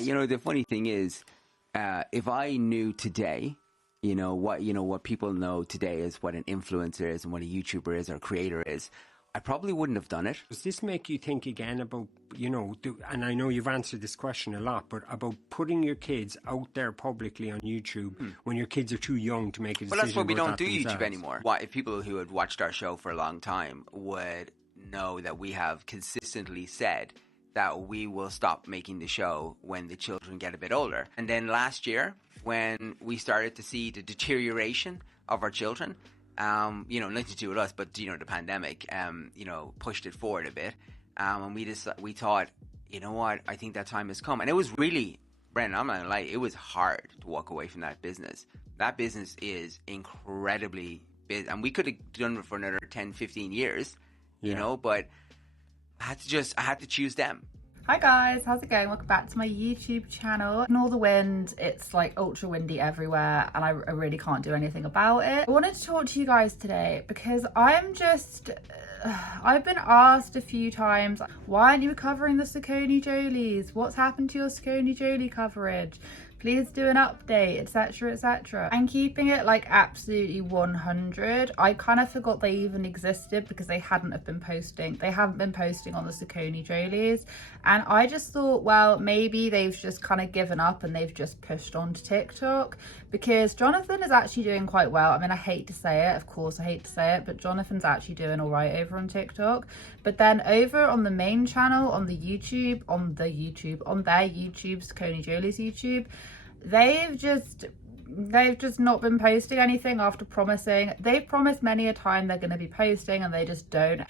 Yeah, the funny thing is, if I knew today, what people know today is what an influencer is and what a YouTuber is or a creator is, I probably wouldn't have done it. Does this make you think again about, and I know you've answered this question a lot, but about putting your kids out there publicly on YouTube when your kids are too young to make a decision? Well, that's why we about don't that do themselves. YouTube anymore. What if people who had watched our show for a long time would know that we have consistently said that we will stop making the show when the children get a bit older. And then last year, when we started to see the deterioration of our children, nothing to do with us, but the pandemic, pushed it forward a bit, and we thought, you know what, I think that time has come. And it was really, Brendan, I'm not gonna lie, it was hard to walk away from that business. That business is incredibly big, and we could have done it for another 10, 15 years, but I had to choose them. Hi guys, how's it going? Welcome back to my YouTube channel. Ignore the wind, it's like ultra windy everywhere and I really can't do anything about it. I wanted to talk to you guys today because I've been asked a few times, why aren't you covering the Sacconejoly's? What's happened to your Sacconejoly coverage? Please do an update, etc, etc. And keeping it like absolutely 100, I kind of forgot they even existed because they haven't been posting on the Sacconejoly's, and I just thought, well, maybe they've just kind of given up and they've just pushed on to TikTok, because Jonathan is actually doing quite well. I mean, I hate to say it, of course I hate to say it, but Jonathan's actually doing all right over on TikTok. But then over on the main channel, on their YouTube, Sacconejoly's YouTube, they've just not been posting anything after promising. They've promised many a time they're going to be posting and they just don't.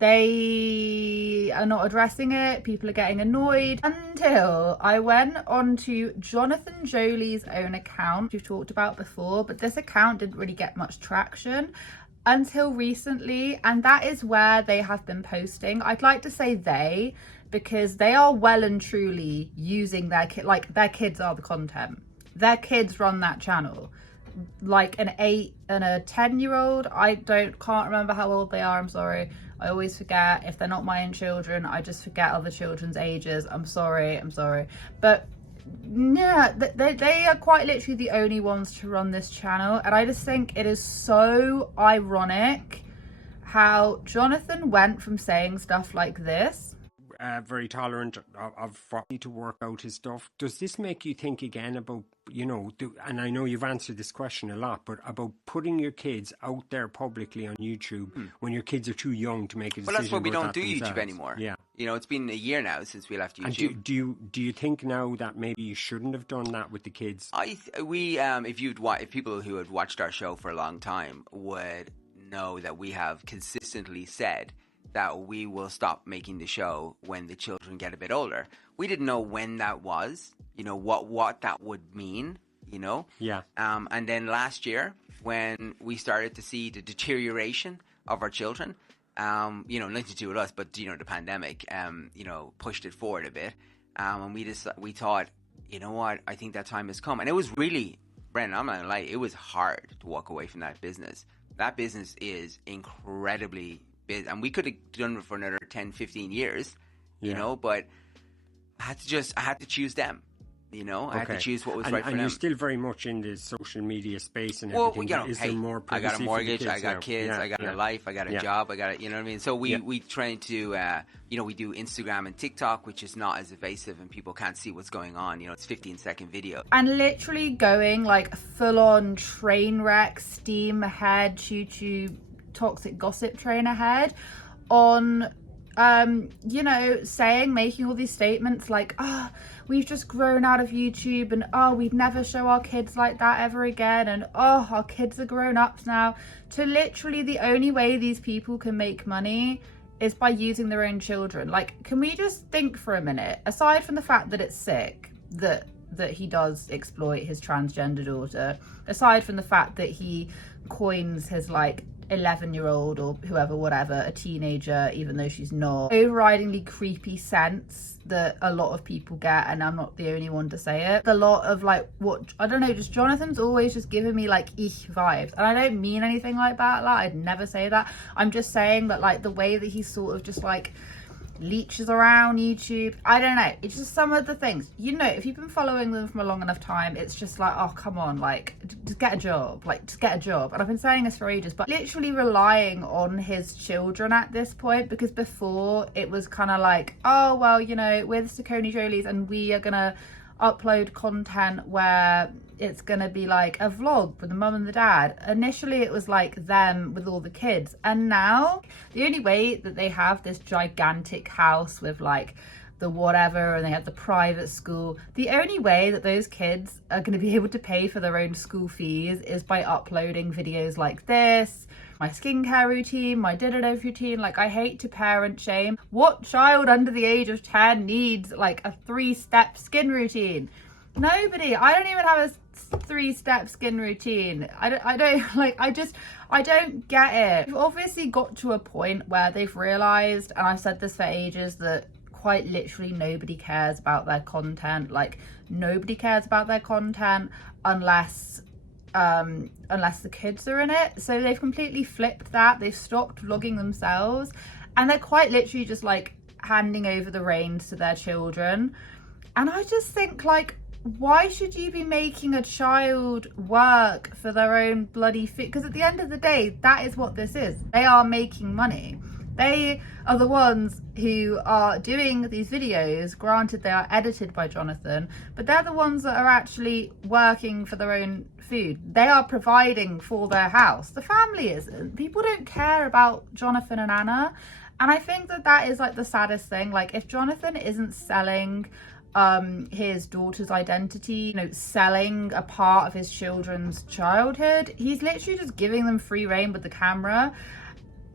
They are not addressing it. People are getting annoyed, until I went onto Jonathan Joly's own account, we've talked about before, but this account didn't really get much traction until recently, and that is where they have been posting. I'd like to say they, because they are well and truly using their their kids are the content. Their kids run that channel. Like an 8 and a 10-year-old. I can't remember how old they are, I'm sorry. I always forget. If they're not my own children, I just forget other children's ages. I'm sorry. But yeah, they are quite literally the only ones to run this channel, and I just think it is so ironic how Jonathan went from saying stuff like this, very tolerant of need to work out his stuff. Does this make you think again about, and I know you've answered this question a lot, but about putting your kids out there publicly on YouTube when your kids are too young to make a decision? Well, that's why we about don't do themselves. YouTube anymore. Yeah. It's been a year now since we left YouTube. And do you think now that maybe you shouldn't have done that with the kids? If people who had watched our show for a long time would know that we have consistently said that we will stop making the show when the children get a bit older. We didn't know when that was, what that would mean, Yeah. And then last year, when we started to see the deterioration of our children, nothing to do with us, but the pandemic, pushed it forward a bit, and we thought, you know what, I think that time has come. And it was really, Brendan, I'm not gonna lie, it was hard to walk away from that business. That business is incredibly big, and we could have done it for another 10, 15 years, but I had to choose them. I had to choose what was right for them. And you're still very much in the social media space and everything. There more I got a privacy mortgage, for the I got kids, I got a life, I got a job, I got what I mean? So we try to, we do Instagram and TikTok, which is not as evasive and people can't see what's going on. It's 15-second video. and literally going like full on train wreck, steam ahead, choo-choo, toxic gossip train ahead on making all these statements like, we've just grown out of YouTube, and we'd never show our kids like that ever again, and our kids are grown ups now, to literally the only way these people can make money is by using their own children. Like, can we just think for a minute, aside from the fact that it's sick that he does exploit his transgender daughter, aside from the fact that he coins his 11-year-old or whatever, a teenager, even though she's not, overridingly creepy sense that a lot of people get, and I'm not the only one to say it. A lot of just Jonathan's always just giving me vibes, and I don't mean anything like that. I'd never say that. I'm just saying that the way that he's sort of just leeches around YouTube. I don't know, it's just some of the things, you know, if you've been following them for a long enough time, it's just like, oh come on, like just get a job, like just get a job. And I've been saying this for ages, but literally relying on his children at this point, because before it was kind of like, oh well, you know, we're the Sacconejoly's and we are gonna upload content where it's gonna be like a vlog with the mum and the dad. Initially it was like them with all the kids, and now the only way that they have this gigantic house with like the whatever, and they have the private school, the only way that those kids are going to be able to pay for their own school fees is by uploading videos like this, my skincare routine, my da-da-da routine. Like, I hate to parent shame. What child under the age of 10 needs like a 3-step skin routine? Nobody. I don't even have a 3-step skin routine. I don't get it. We've obviously got to a point where they've realized, and I've said this for ages, that quite literally nobody cares about their content. Like, nobody cares about their content unless the kids are in it. So they've completely flipped that. They've stopped vlogging themselves, and they're quite literally just like handing over the reins to their children. And I just think, like, why should you be making a child work for their own bloody food? Because at the end of the day, that is what this is. They are making money. They are the ones who are doing these videos. Granted, they are edited by Jonathan, but they're the ones that are actually working for their own food. They are providing for their house. The family isn't. People don't care about Jonathan and Anna. And I think that that is like the saddest thing. Like, if Jonathan isn't selling his daughter's identity, you know, selling a part of his children's childhood, he's literally just giving them free rein with the camera.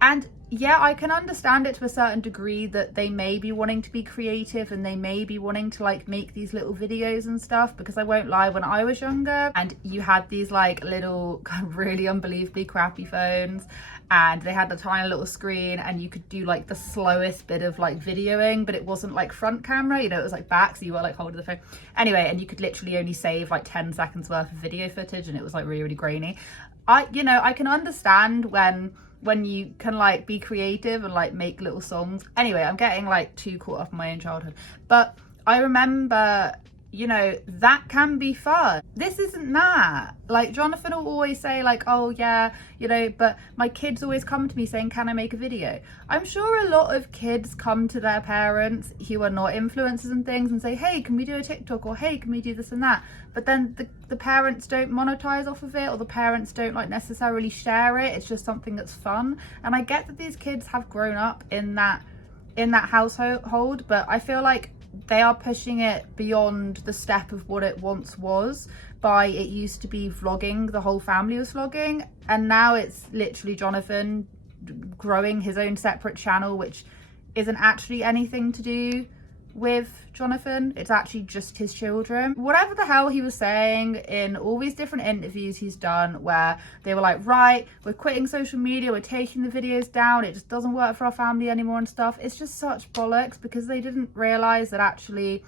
And yeah, I can understand it to a certain degree that they may be wanting to be creative and they may be wanting to like make these little videos and stuff, because I won't lie, when I was younger and you had these like little really unbelievably crappy phones and they had a tiny little screen and you could do like the slowest bit of like videoing, but it wasn't like front camera, you know, it was like back, so you were like holding the phone anyway, and you could literally only save like 10 seconds worth of video footage and it was like really, really grainy. I can understand when you can like be creative and like make little songs. Anyway, I'm getting like too caught up in my own childhood, but I remember, you know, that can be fun. This isn't that. Like, Jonathan will always say like, oh yeah, you know, but my kids always come to me saying, can I make a video? I'm sure a lot of kids come to their parents who are not influencers and things and say, hey, can we do a TikTok, or hey, can we do this and that? But then the parents don't monetize off of it, or the parents don't like necessarily share it. It's just something that's fun. And I get that these kids have grown up in that household, but I feel like they are pushing it beyond the step of what it once was. By it used to be vlogging, the whole family was vlogging, and now it's literally Jonathan growing his own separate channel, which isn't actually anything to do with Jonathan. It's actually just his children. Whatever the hell he was saying in all these different interviews he's done, where they were like, right, we're quitting social media, we're taking the videos down, it just doesn't work for our family anymore and stuff, it's just such bollocks, because they didn't realize that actually,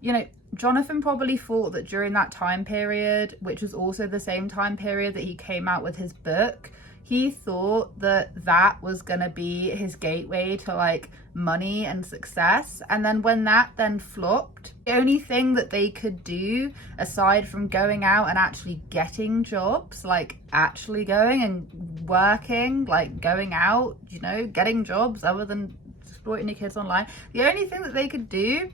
you know, Jonathan probably thought that during that time period, which was also the same time period that he came out with his book, he thought that that was gonna be his gateway to like money and success. And then when that then flopped, the only thing that they could do aside from going out and actually getting jobs, like actually going and working, like going out, you know, getting jobs other than exploiting your kids online, the only thing that they could do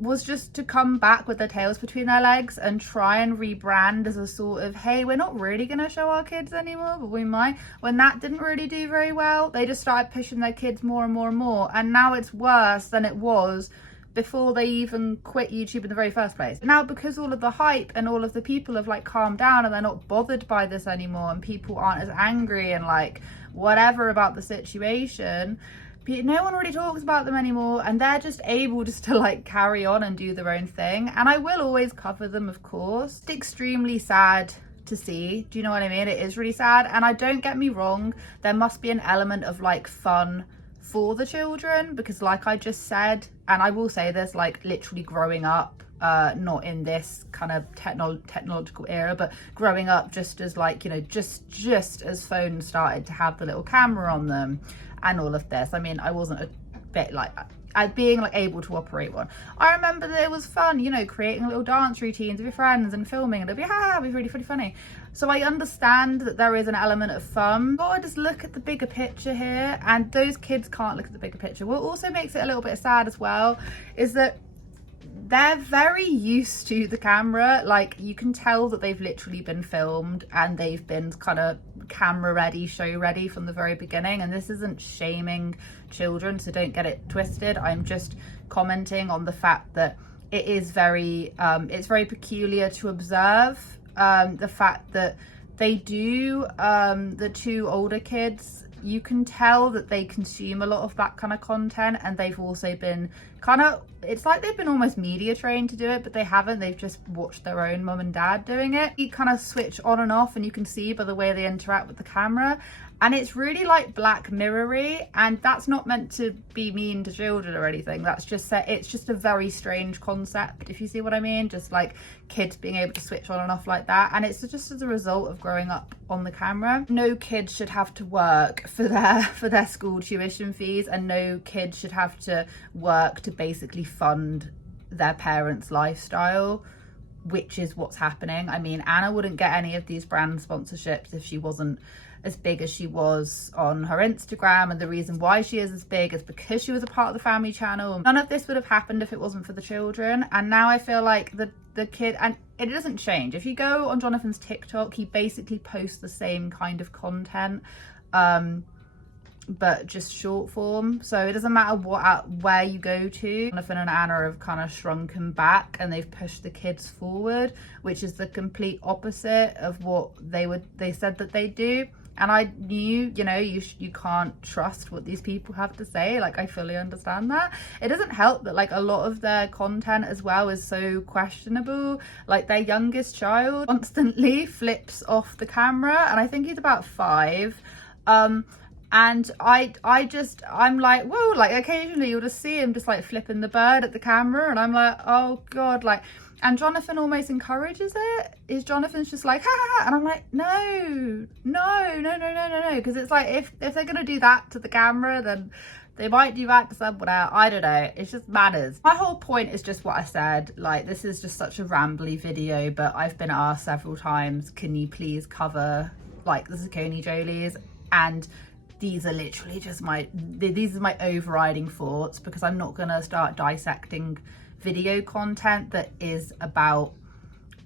was just to come back with their tails between their legs and try and rebrand as a sort of, hey, we're not really going to show our kids anymore, but we might. When that didn't really do very well, they just started pushing their kids more and more and more. And now it's worse than it was before they even quit YouTube in the very first place. Now, because all of the hype and all of the people have like calmed down and they're not bothered by this anymore, and people aren't as angry and like whatever about the situation, no one really talks about them anymore, and they're just able just to like carry on and do their own thing. And I will always cover them, of course. It's extremely sad to see, do you know what I mean? It is really sad. And I don't get me wrong, there must be an element of like fun for the children, because like I just said, and I will say this, like literally growing up, not in this kind of technological era, but growing up just as like, you know, just as phones started to have the little camera on them and all of this. I mean, I wasn't bit like being like able to operate one. I remember that it was fun, you know, creating little dance routines with your friends and filming, and it'd be it'd be really funny. So I understand that there is an element of fun. Gotta just look at the bigger picture here, and those kids can't look at the bigger picture. What also makes it a little bit sad as well is that they're very used to the camera. Like, you can tell that they've literally been filmed and they've been kind of camera ready, show ready from the very beginning. And this isn't shaming children, so don't get it twisted. I'm just commenting on the fact that it is very it's very peculiar to observe the fact that they do, the two older kids, you can tell that they consume a lot of that kind of content, and they've also been kind of, it's like they've been almost media trained to do it, but they haven't. They've just watched their own mum and dad doing it. You kind of switch on and off, and you can see by the way they interact with the camera, and it's really like Black Mirror-y, and that's not meant to be mean to children or anything. That's just it's just a very strange concept, if you see what I mean. Just like kids being able to switch on and off like that, and it's just as a result of growing up on the camera. No kid should have to work for their school tuition fees, and no kid should have to work to basically fund their parents' lifestyle, which is what's happening. I mean, Anna wouldn't get any of these brand sponsorships if she wasn't as big as she was on her Instagram, and the reason why she is as big is because she was a part of the family channel. None of this would have happened if it wasn't for the children. And now I feel like the kid, and it doesn't change. If you go on Jonathan's TikTok, he basically posts the same kind of content, but just short form. So it doesn't matter where you go to. Jonathan and Anna have kind of shrunken back, and they've pushed the kids forward, which is the complete opposite of what they said that they do. And I knew, you know, you can't trust what these people have to say. Like, I fully understand that. It doesn't help that like a lot of their content as well is so questionable. Like, their youngest child constantly flips off the camera, and I think he's about 5. And I'm like, whoa, like occasionally you'll just see him just like flipping the bird at the camera, and I'm like, oh God, like, and Jonathan almost encourages it. Jonathan's just like, ha ha ha, and I'm like, no, because it's like, if they're gonna do that to the camera, then they might do that to someone else. I don't know, it's just manners. My whole point is just what I said. Like, this is just such a rambly video, but I've been asked several times, can you please cover like the Sacconejolys? And these are literally just these are my overriding thoughts, because I'm not gonna start dissecting video content that is about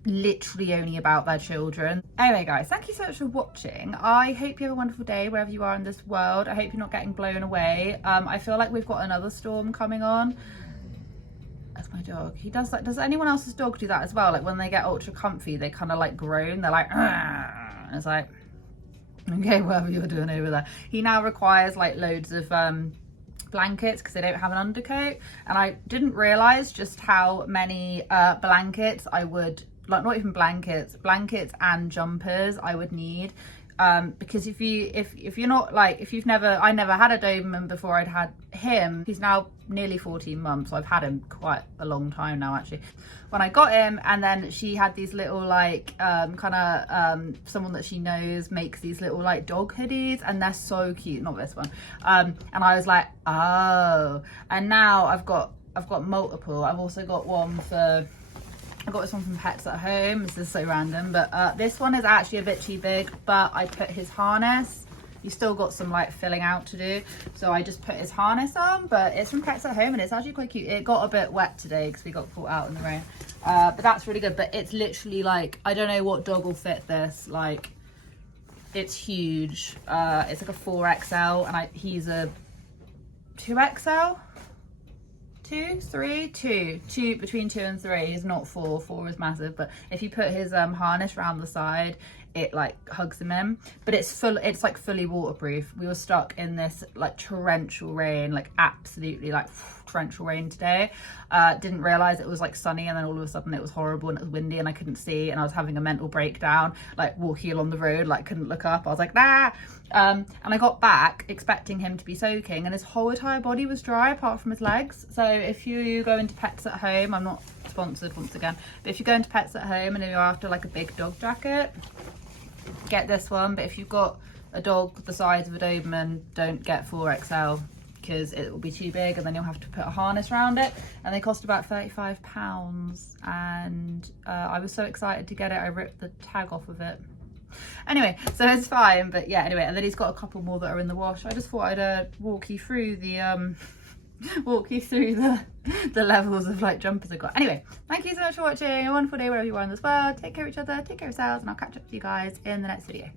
literally only about their children. Anyway guys, thank you so much for watching. I hope you have a wonderful day wherever you are in this world. I hope you're not getting blown away. I feel like we've got another storm coming on. That's my dog. He does that. Does anyone else's dog do that as well? Like, when they get ultra comfy, they kind of like groan. They're like, and it's like, okay, whatever you're doing over there. He now requires like loads of blankets because they don't have an undercoat, and I didn't realize just how many blankets I would, like, not even blankets and jumpers I would need, because if you're not like, if you've never, I never had a Doberman before I'd had him. He's now nearly 14 months, so I've had him quite a long time now actually. When I got him, and then she had these little like someone that she knows makes these little like dog hoodies, and they're so cute. Not this one. And I was like, oh. And now I've got multiple. I've also got one for, I got this one from Pets at Home. This is so random, but this one is actually a bit too big, but I put his harness. You still got some like filling out to do, so I just put his harness on, but it's from Pets at Home, and it's actually quite cute. It got a bit wet today because we got caught out in the rain, but that's really good. But it's literally like, I don't know what dog will fit this. Like, it's huge. It's like a 4XL, and he's a 2XL. 2, 3, 2, between 2 and 3. He's not 4. 4 is massive, but if you put his harness around the side, it like hugs him in. But it's like fully waterproof. We were stuck in this like torrential rain, like absolutely like torrential rain today. Didn't realize it was like sunny, and then all of a sudden it was horrible and it was windy and I couldn't see, and I was having a mental breakdown, like walking along the road, like couldn't look up. I was like, nah. And I got back expecting him to be soaking, and his whole entire body was dry apart from his legs. So if you go into Pets at Home, I'm not sponsored once again, but if you go into Pets at Home and you're after like a big dog jacket, get this one. But if you've got a dog the size of a Doberman, don't get 4XL. because it will be too big and then you'll have to put a harness around it, and they cost about £35, and I was so excited to get it I ripped the tag off of it. Anyway, so it's fine, but yeah, anyway, and then he's got a couple more that are in the wash. I just thought I'd walk you through the the levels of like jumpers I got. Anyway, thank you so much for watching. A wonderful day wherever you are in this world. Take care of each other, take care of yourselves, and I'll catch up with you guys in the next video.